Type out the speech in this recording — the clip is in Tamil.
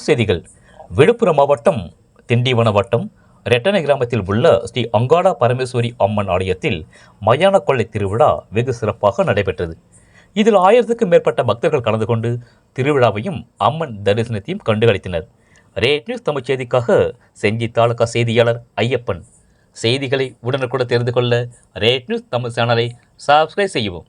நியூஸ் செய்திகள். விழுப்புரம் மாவட்டம் திண்டிவனம் வட்டம் ரெட்டனை கிராமத்தில் உள்ள ஸ்ரீ அங்காளா பரமேஸ்வரி அம்மன் ஆலயத்தில் மயான கொள்ளை திருவிழா வெகு சிறப்பாக நடைபெற்றது. இதில் 1000க்கும் மேற்பட்ட பக்தர்கள் கலந்து கொண்டு திருவிழாவையும் அம்மன் தரிசனத்தையும் கண்டுகளித்தனர். ரேட் நியூஸ் தமிழ் செய்திக்காக செஞ்சி தாலுகா செய்தியாளர் ஐயப்பன். செய்திகளை உடனுக்குடன் தெரிந்து கொள்ள ரேட் நியூஸ் தமிழ் சேனலை சப்ஸ்கிரைப் செய்யவும்.